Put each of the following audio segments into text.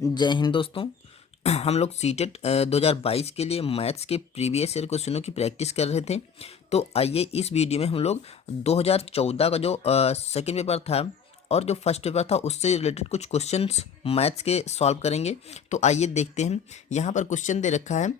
जय हिंद दोस्तों। हम लोग सीटेट 2022 के लिए मैथ्स के प्रीवियस ईयर क्वेश्चनों की प्रैक्टिस कर रहे थे। तो आइए इस वीडियो में हम लोग 2014 का जो सेकंड पेपर था और जो फर्स्ट पेपर था उससे रिलेटेड कुछ क्वेश्चंस मैथ्स के सॉल्व करेंगे। तो आइए देखते हैं। यहाँ पर क्वेश्चन दे रखा है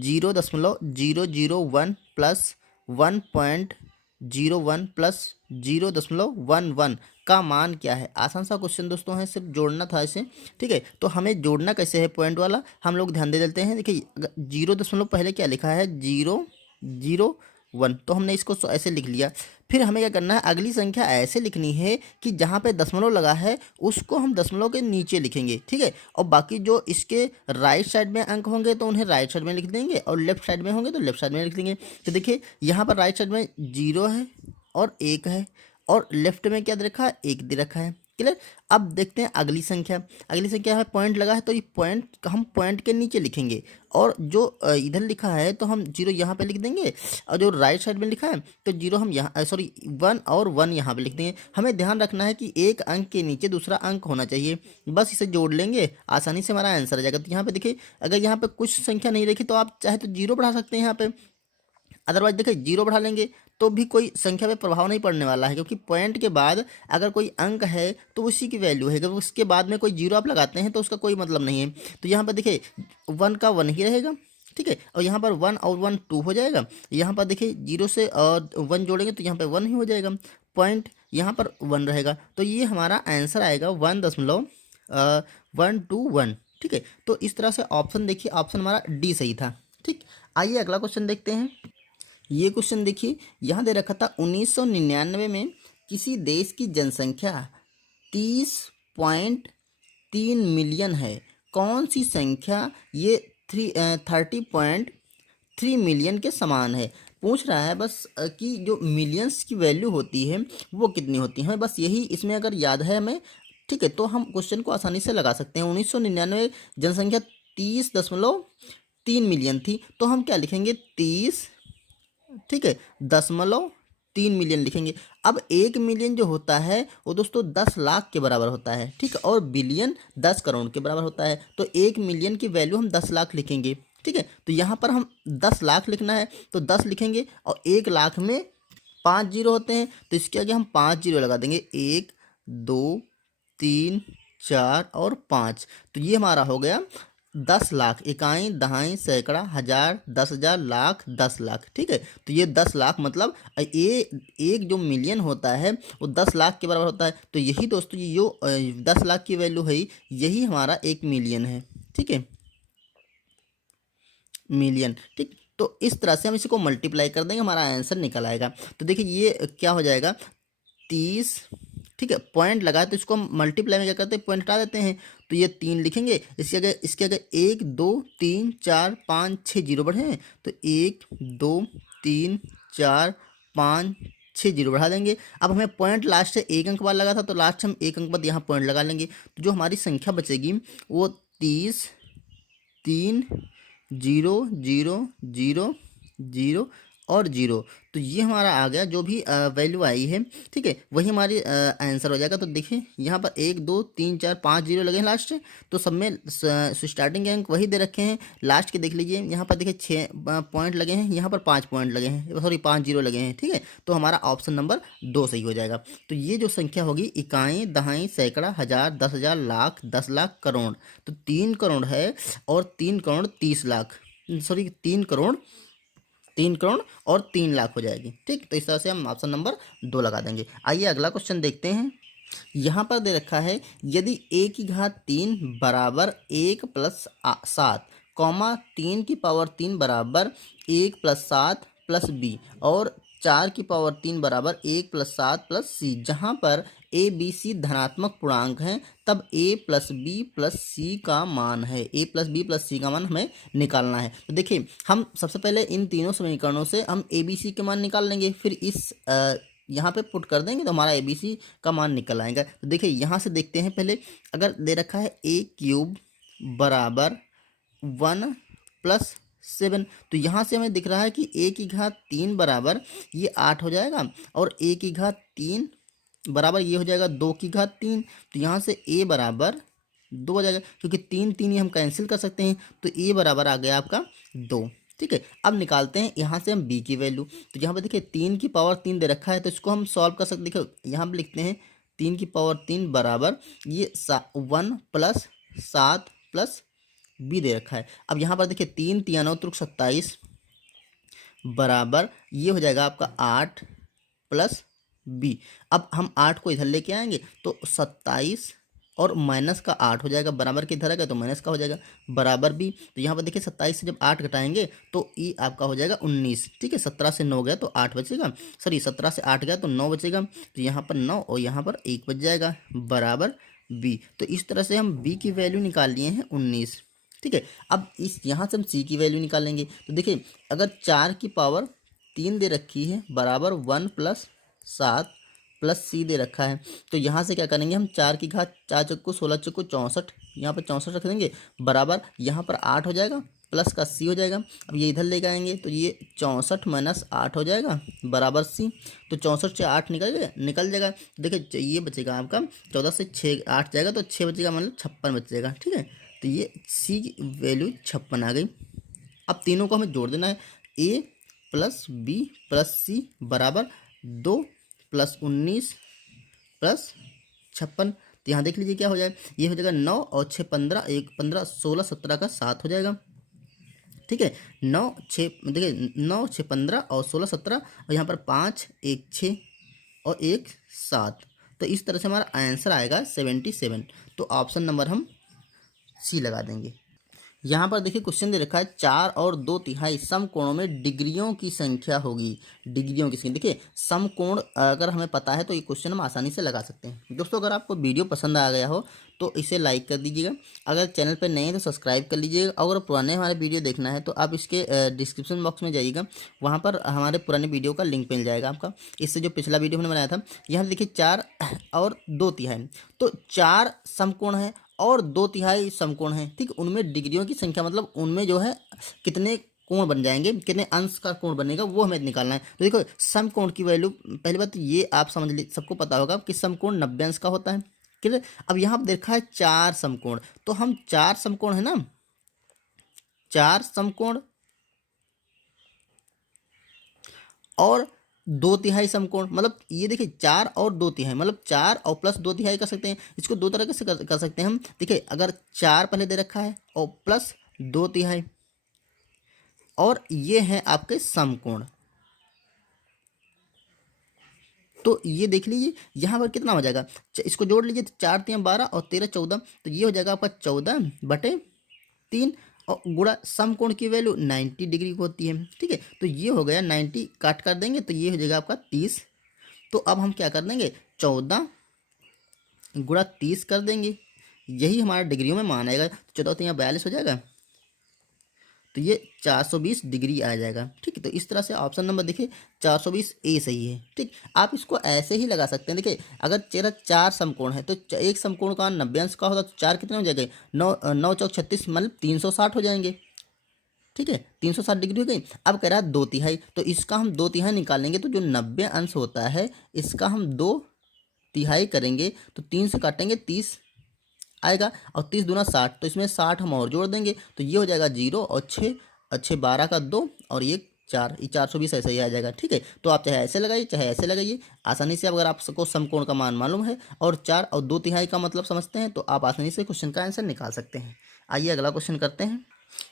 0.001 प्लस 1.01 प्लस 0.11 का मान क्या है। आसान सा क्वेश्चन दोस्तों है, सिर्फ जोड़ना था इसे। ठीक है, तो हमें जोड़ना कैसे है पॉइंट वाला हम लोग ध्यान दे देते हैं। देखिए 0 पहले क्या लिखा है 0.01, तो हमने इसको ऐसे लिख लिया। फिर हमें क्या करना है, अगली संख्या ऐसे लिखनी है कि जहाँ पे दशमलव लगा है उसको हम दशमलव के नीचे लिखेंगे। ठीक है, और बाकी जो इसके राइट साइड में अंक होंगे तो उन्हें राइट साइड में लिख देंगे और लेफ्ट साइड में होंगे तो लेफ्ट साइड में लिख देंगे। तो देखिए यहाँ पर राइट साइड में 0 है और 1 है और लेफ्ट में क्या दे रखा है 1 दे रखा है। क्लियर। अब देखते हैं अगली संख्या। अगली संख्या में पॉइंट लगा है तो ये पॉइंट हम पॉइंट के नीचे लिखेंगे और जो इधर लिखा है तो हम 0 यहाँ पे लिख देंगे और जो राइट साइड में लिखा है तो 0 हम यहाँ सॉरी 1 और 1 यहाँ पे लिख देंगे। हमें ध्यान रखना है कि एक अंक के नीचे दूसरा अंक होना चाहिए, बस इसे जोड़ लेंगे आसानी से हमारा आंसर आ जाएगा। तो यहाँ पे देखिए अगर यहाँ पे कुछ संख्या नहीं रखी तो आप चाहे तो 0 बढ़ा सकते हैं यहाँ पे, अदरवाइज देखिए 0 बढ़ा लेंगे तो भी कोई संख्या पे प्रभाव नहीं पड़ने वाला है, क्योंकि पॉइंट के बाद अगर कोई अंक है तो उसी की वैल्यू है। अगर उसके बाद में कोई 0 आप लगाते हैं तो उसका कोई मतलब नहीं है। तो यहाँ पर देखिए 1 का 1 ही रहेगा। ठीक है, और यहाँ पर 1 और 1 2 हो जाएगा। यहाँ पर देखिए 0 से और 1 जोड़ेंगे तो यहाँ पर 1 ही हो जाएगा। पॉइंट यहाँ पर 1 रहेगा तो ये हमारा आंसर आएगा 1.121। ठीक है, तो इस तरह से ऑप्शन देखिए, ऑप्शन हमारा डी सही था। ठीक, आइए अगला क्वेश्चन देखते हैं। ये क्वेश्चन देखिए यहाँ दे रखा था 1999 में किसी देश की जनसंख्या 30.3 मिलियन है। कौन सी संख्या ये 30.3 मिलियन के समान है। पूछ रहा है बस कि जो मिलियंस की वैल्यू होती है वो कितनी होती है, हमें बस यही इसमें अगर याद है हमें। ठीक है, तो हम क्वेश्चन को आसानी से लगा सकते हैं। 1999 जनसंख्या 30.3 मिलियन थी तो हम क्या लिखेंगे 30, ठीक है, 0.3 मिलियन लिखेंगे। अब 1 मिलियन जो होता है वो दोस्तों 10 लाख के बराबर होता है। ठीक है, और बिलियन 10 करोड़ के बराबर होता है। तो 1 मिलियन की वैल्यू हम 10 लाख लिखेंगे। ठीक है, तो यहाँ पर हम 10 लाख लिखना है तो 10 लिखेंगे और 1 लाख में 5 जीरो होते हैं तो इसके आगे हम 5 जीरो लगा देंगे, 1 2 3 4 और 5। तो ये हमारा हो गया 10 लाख, इकाई दहाई सैकड़ा हज़ार 10,000 लाख 10 लाख। ठीक है, तो ये 10 लाख मतलब ये एक जो मिलियन होता है वो 10 लाख के बराबर होता है। तो यही दोस्तों ये जो 10 लाख की वैल्यू है यही हमारा 1 मिलियन है। ठीक है, मिलियन। ठीक, तो इस तरह से हम इसी को मल्टीप्लाई कर देंगे, हमारा आंसर निकल आएगा। तो देखिए ये क्या हो जाएगा 30। ठीक है, पॉइंट लगा तो इसको हम मल्टीप्लाई में क्या करते हैं पॉइंट हटा देते हैं तो ये 3 लिखेंगे। इसके अगर 1 2 3 4 5 6 जीरो बढ़े हैं तो 1 2 3 4 5 6 जीरो बढ़ा देंगे। अब हमें पॉइंट लास्ट से 1 अंक बाद लगा था तो लास्ट हम 1 अंक बाद यहाँ पॉइंट लगा लेंगे। तो जो हमारी संख्या बचेगी वो 30 3 0 0 0 0 और 0। तो ये हमारा आ गया जो भी वैल्यू आई है। ठीक है, वही हमारी आंसर हो जाएगा। तो देखिए यहाँ पर 1 2 3 4 5 जीरो लगे हैं लास्ट से, तो सब में स्टार्टिंग के अंक वही दे रखे हैं। लास्ट के देख लीजिए यहाँ पर देखिए 6 पॉइंट लगे हैं, यहाँ पर 5 पॉइंट लगे हैं, सॉरी 5 जीरो लगे हैं। ठीक है, तो हमारा ऑप्शन नंबर 2 सही हो जाएगा। तो ये जो संख्या होगी इकाई दहाई सैकड़ा हज़ार 10,000 लाख 10 लाख करोड़, तो 3 करोड़ है और 3 करोड़ 30 लाख, सॉरी 3 करोड़ और 3 लाख हो जाएगी। ठीक, तो इस तरह से हम ऑप्शन नंबर 2 लगा देंगे। आइए अगला क्वेश्चन देखते हैं। यहाँ पर दे रखा है यदि a की घात 3 बराबर 1 प्लस 7 कॉमा 3 की पावर 3 बराबर 1 प्लस 7 प्लस बी और 4 की पावर 3 बराबर 1 प्लस 7 प्लस सी, जहाँ पर ए बी सी धनात्मक पूर्णांक हैं, तब a प्लस बी प्लस सी का मान है। a प्लस बी प्लस सी का मान हमें निकालना है। तो देखिए हम सबसे पहले इन तीनों समीकरणों से हम ए बी सी के मान निकाल लेंगे, फिर इस यहाँ पे पुट कर देंगे तो हमारा ए बी सी का मान निकल आएगा। तो देखिए यहाँ से देखते हैं पहले, अगर दे रखा है ए क्यूब बराबर 1 प्लस 7, तो यहाँ से हमें दिख रहा है कि a की घात 3 बराबर ये 8 हो जाएगा और a की घात 3 बराबर ये हो जाएगा 2 की घात 3। तो यहाँ से a बराबर 2 आ जाएगा, क्योंकि 3 3 ये हम कैंसिल कर सकते हैं, तो ए बराबर आ गया आपका 2। ठीक है, अब निकालते हैं यहाँ से हम बी की वैल्यू। तो यहाँ पर देखिए 3 की पावर 3 दे रखा है, तो इसको हम सॉल्व कर सकते। देखिए यहाँ पर लिखते हैं 3 की पावर 3 बराबर ये 1 प्लस 7 प्लस बी दे रखा है। अब यहाँ पर देखिए 3 3 9 27 बराबर ये हो जाएगा आपका 8 प्लस बी। अब हम 8 को इधर लेके आएंगे तो 27 और माइनस का 8 हो जाएगा, बराबर के इधर आएगा तो माइनस का हो जाएगा, बराबर बी। तो यहाँ पर देखिए 27 से जब 8 घटाएंगे तो ई आपका हो जाएगा 19। ठीक है, 17 से 9 गया तो 8 बचेगा, सॉरी 17 से 8 गया तो 9 बचेगा, तो यहाँ पर 9 और यहाँ पर 1 बच जाएगा, बराबर बी। तो इस तरह से हम बी की वैल्यू निकाल लिए हैं 19। ठीक है, अब इस यहाँ से हम सी की वैल्यू निकालेंगे। तो देखिए अगर 4 की पावर 3 दे रखी है बराबर 1 प्लस 7 प्लस सी दे रखा है, तो यहाँ से क्या करेंगे हम 4 की घात 4 चक्कू 16 चक्कू 64, यहाँ पर 64 रख देंगे, बराबर यहाँ पर 8 हो जाएगा प्लस का सी हो जाएगा। अब ये इधर लेके आएंगे तो ये 64 माइनस 8 हो जाएगा, बराबर सी। तो 64 से 8 निकल जाएगा। देखिए ये बचेगा आपका 14 से 6 8 जाएगा तो 6 बचेगा, मतलब 56 बच जाएगा। ठीक है, तो ये सी की वैल्यू 56 आ गई। अब तीनों को हमें जोड़ देना है, ए प्लस बी प्लस सी बराबर 2 प्लस 19 प्लस 56। तो यहाँ देख लीजिए क्या हो जाएगा, ये हो जाएगा 9 और 6 15, 1 15 16 17 का 7 हो जाएगा। ठीक है, 9 6 देखिए 9 6 15 और 16 17, और यहाँ पर 5 1 6 और 1 7। तो इस तरह से हमारा आंसर आएगा 77। तो ऑप्शन नंबर हम सी लगा देंगे। यहाँ पर देखिए क्वेश्चन दे रखा है 4 और 2/3 समकोणों में डिग्रियों की संख्या होगी। डिग्रियों की संख्या, देखिए समकोण अगर हमें पता है तो ये क्वेश्चन हम आसानी से लगा सकते हैं। दोस्तों अगर आपको वीडियो पसंद आ गया हो तो इसे लाइक कर दीजिएगा, अगर चैनल पर नए हैं तो सब्सक्राइब कर लीजिएगा। अगर पुराने हमारे वीडियो देखना है तो आप इसके डिस्क्रिप्शन बॉक्स में जाइएगा, वहाँ पर हमारे पुराने वीडियो का लिंक मिल जाएगा आपका। इससे जो पिछला वीडियो हमने बनाया था, यहाँ देखिए 4 और 2/3, तो 4 समकोण है और 2/3 समकोण है। ठीक, उनमें डिग्रियों की संख्या मतलब उनमें जो है कितने कोण बन जाएंगे, कितने अंश का कोण बनेगा, वो हमें निकालना है। तो देखो समकोण की वैल्यू, पहली बात तो ये आप समझ ली, सबको पता होगा कि समकोण 90 अंश का होता है। क्लियर। अब यहाँ पर देखा है 4 समकोण, तो हम 4 समकोण है ना, 4 समकोण और 2/3 समकोण, मतलब ये देखिए 4 और 2/3 मतलब 4 और प्लस 2/3 कर सकते हैं। इसको दो तरह से कर सकते हैं हम। देखिए अगर 4 पहले दे रखा है और प्लस 2/3, और ये हैं आपके समकोण। तो ये देख लीजिए यहाँ पर कितना हो जाएगा, इसको जोड़ लीजिए, तो 4 3 12 और 13 14, तो ये हो जाएगा आपका 14/3, और गुणा समकोण की वैल्यू 90 डिग्री होती है। ठीक है, तो ये हो गया 90 काट कर देंगे तो ये हो जाएगा आपका 30। तो अब हम क्या कर देंगे, 14 गुणा 30 कर देंगे, यही हमारा डिग्रियों में मान आएगा। 14 तो यहाँ 42 हो जाएगा, तो ये 420 डिग्री आ जाएगा। ठीक है, तो इस तरह से ऑप्शन नंबर देखिए 420 ए सही है। ठीक, आप इसको ऐसे ही लगा सकते हैं। देखिए अगर चेहरा 4 समकोण है तो एक समकोण का 90 अंश का होता तो 4 कितने हो जाएंगे, 9 9 चौक 36, मतलब 360 हो जाएंगे। ठीक है, 360 डिग्री हो गई। अब कह रहा है 2/3, तो इसका हम 2/3 निकालेंगे, तो जो 90 अंश होता है इसका हम 2/3 करेंगे, तो 3 से काटेंगे 30 आएगा, और 30 दूना 60, तो इसमें 60 हम और जोड़ देंगे, तो ये हो जाएगा 0 और 6 अच्छे 12 का 2 और ये 4, ये 420 ऐसे ही आ जाएगा। ठीक है, तो आप चाहे ऐसे लगाइए चाहे ऐसे लगाइए, आसानी से अगर आपको समकोण का मान मालूम है और 4 और 2/3 का मतलब समझते हैं, तो आप आसानी से क्वेश्चन का आंसर निकाल सकते हैं। आइए अगला क्वेश्चन करते हैं।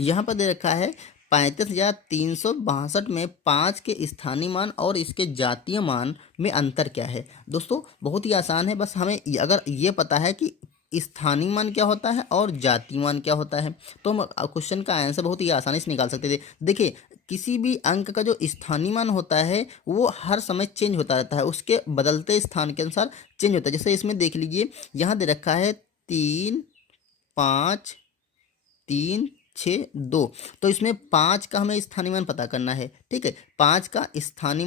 यहाँ पर दे रखा है 35,362 में 5 के स्थानीय मान और इसके जातीय मान में अंतर क्या है। दोस्तों बहुत ही आसान है, बस हमें अगर ये पता है कि स्थानीय मान क्या होता है और जातीय मान क्या होता है, तो हम क्वेश्चन का आंसर बहुत ही आसानी से निकाल सकते थे। देखिए किसी भी अंक का जो स्थानीय मान होता है वो हर समय चेंज होता रहता है, उसके बदलते स्थान के अनुसार चेंज होता है। जैसे इसमें देख लीजिए यहाँ दे रखा है 3 5 3 6 2, तो इसमें 5 का हमें स्थानीय मान पता करना है। ठीक है, 5 का स्थानीय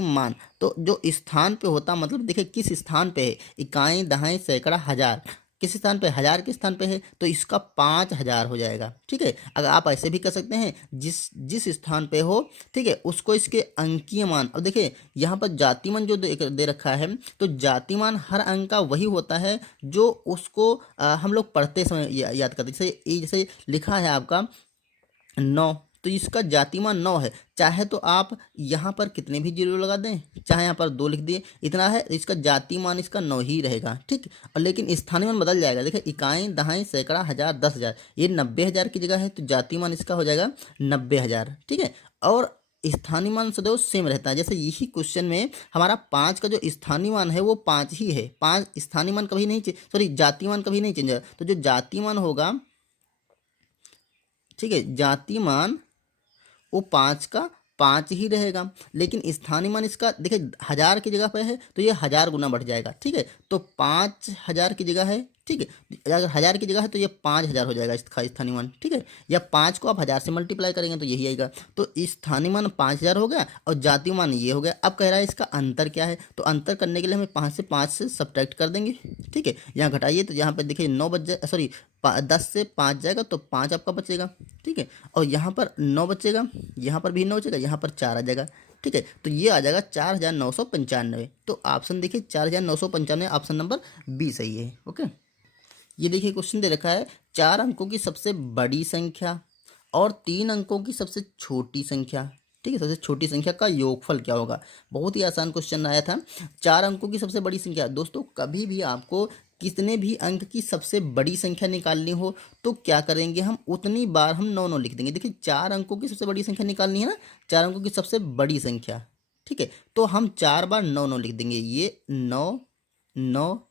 मान, तो जो स्थान पे होता मतलब देखिए किस स्थान पे है, इकाई दहाई सैकड़ा हजार, किस स्थान पे, 1000 के स्थान पे है तो इसका 5000 हो जाएगा। ठीक है, अगर आप ऐसे भी कर सकते हैं, जिस जिस स्थान पे हो, ठीक है, उसको इसके अंकीय मान। अब देखिए यहाँ पर जातिमान जो दे रखा है, तो जातिमान हर अंक का वही होता है जो उसको हम लोग पढ़ते समय याद करते हैं। जैसे लिखा है आपका 9, तो इसका जातिमान 9 है। चाहे तो आप यहाँ पर कितने भी जीरो लगा दें, चाहे यहाँ पर 2 लिख दिए, इतना है, इसका जातिमान इसका 9 ही रहेगा। ठीक, और लेकिन स्थानीय मान बदल जाएगा। देखिए इकाई, दहाई, सैकड़ा, हजार, 10,000, ये 90,000 की जगह है तो जातिमान इसका हो जाएगा 90,000। ठीक है, और स्थानीय मान सदैव सेम रहता है। जैसे यही क्वेश्चन में हमारा 5 का जो स्थानीय मान है वो 5 ही है। 5 स्थानीय मान कभी नहीं, सॉरी जातिमान कभी नहीं चेंज होगा। तो जो जातिमान होगा, ठीक है, जातिमान वो 5 का 5 ही रहेगा। लेकिन स्थानीय मान इसका देखिए 1000 की जगह पे है तो ये 1000 गुना बढ़ जाएगा। ठीक है, तो 5000 की जगह है, ठीक है, अगर 1000 की जगह है तो ये 5000 हो जाएगा इसका स्थानीय मान। ठीक है, या 5 को आप 1000 से मल्टीप्लाई करेंगे तो यही आएगा। तो स्थानीय मान 5000 हो गया और जातीय मान ये हो गया। अब कह रहा है इसका अंतर क्या है, तो अंतर करने के लिए हमें 5 से सब्ट्रैक्ट कर देंगे। ठीक है, यहाँ घटाइए तो यहाँ पर देखिए 9 बच जाए, सॉरी 10 से 5 जाएगा तो 5 आपका बचेगा। ठीक है, और यहाँ पर 9 बचेगा, यहाँ पर भी 9 बचेगा, यहाँ पर 4 आ जाएगा। ठीक है, तो ये आ जाएगा 4995। तो ऑप्शन देखिए 4995, ऑप्शन नंबर बी सही है। ओके, ये देखिए क्वेश्चन दे रखा है 4 अंकों की सबसे बड़ी संख्या और 3 अंकों की सबसे छोटी संख्या। ठीक है, सबसे छोटी संख्या का योगफल क्या होगा। बहुत ही आसान क्वेश्चन आया था। 4 अंकों की सबसे बड़ी संख्या, दोस्तों कभी भी आपको कितने भी अंक की सबसे बड़ी संख्या निकालनी हो तो क्या करेंगे, हम उतनी बार हम 9 9 लिख देंगे। देखिए 4 अंकों की सबसे बड़ी संख्या निकालनी है ना, 4 अंकों की सबसे बड़ी संख्या। ठीक है, तो हम 4 बार 9 9 लिख देंगे। ये 9 9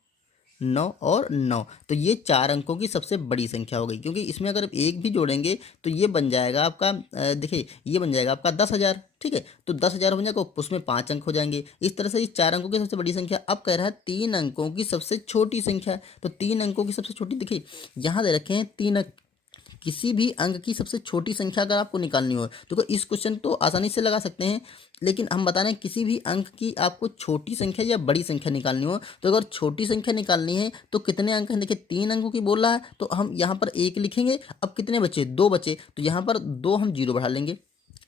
9 और 9, तो ये 4 अंकों की सबसे बड़ी संख्या हो गई। क्योंकि इसमें अगर एक भी जोड़ेंगे तो ये बन जाएगा आपका देखिए ये बन जाएगा आपका 10,000। ठीक है, तो 10,000 बन जाएगा, उसमें 5 अंक हो जाएंगे। इस तरह से ये 4 अंकों की सबसे बड़ी संख्या। अब कह रहा है 3 अंकों की सबसे छोटी संख्या, तो 3 अंकों की सबसे छोटी, देखिए यहाँ दे रखे हैं 3 अंक, किसी भी अंक की सबसे छोटी संख्या अगर आपको निकालनी हो तो इस क्वेश्चन तो आसानी से लगा सकते हैं। लेकिन हम बता रहे हैं किसी भी अंक की आपको छोटी संख्या या बड़ी संख्या निकालनी हो, तो अगर छोटी संख्या निकालनी है तो कितने अंक हैं, देखिए 3 अंकों की बोल रहा है तो हम यहाँ पर 1 लिखेंगे। अब कितने बचे, 2 बचे, तो यहाँ पर 2 हम 0 बढ़ा लेंगे।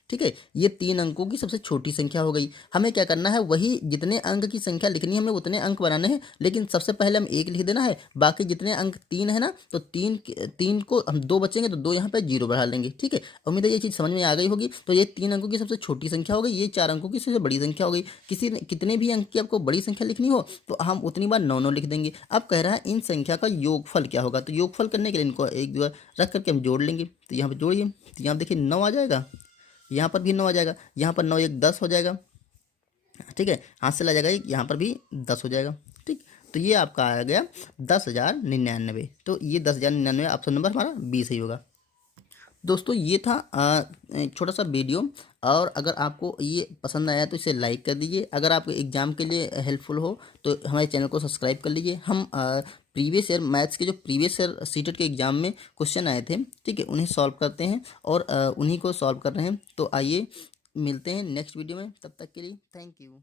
ठीक है, ये 3 अंकों की सबसे छोटी संख्या हो गई। हमें क्या करना है, वही जितने अंक की संख्या लिखनी है हमें उतने अंक बनाने हैं। लेकिन सबसे पहले हम 1 लिख देना है, बाकी जितने अंक 3 है ना, तो 3 को हम 2 बचेंगे तो 2 यहाँ पे 0 बढ़ा लेंगे। ठीक है, उम्मीद है ये चीज़ समझ में आ गई होगी। तो ये 3 अंकों की सबसे छोटी संख्या हो गई, ये 4 अंकों की सबसे बड़ी संख्या हो गई। कितने भी अंक की आपको बड़ी संख्या लिखनी हो तो हम उतनी बार 9 9 लिख देंगे। अब कह रहा है इन संख्या का योगफल क्या होगा, तो योगफल करने के लिए इनको एक बार रख करके हम जोड़ लेंगे। तो यहाँ पर जोड़िए, तो यहाँ देखिए 9 आ जाएगा, यहाँ पर भी 9 आ जाएगा, यहाँ पर 9 1 10 हो जाएगा। ठीक है, हाथ से ला जाएगा, यहाँ पर भी 10 हो जाएगा। ठीक, तो ये आपका आ गया 10,099। तो ये 10,099 ऑप्शन नंबर हमारा बी सही होगा। दोस्तों ये था एक छोटा सा वीडियो, और अगर आपको ये पसंद आया तो इसे लाइक कर दीजिए। अगर आपको एग्ज़ाम के लिए हेल्पफुल हो तो हमारे चैनल को सब्सक्राइब कर लीजिए। हम प्रीवियस ईयर मैथ्स के जो प्रीवियस ईयर सीटेट के एग्ज़ाम में क्वेश्चन आए थे, ठीक है, उन्हें सॉल्व करते हैं और उन्हीं को सॉल्व कर रहे हैं। तो आइए मिलते हैं नेक्स्ट वीडियो में, तब तक के लिए थैंक यू।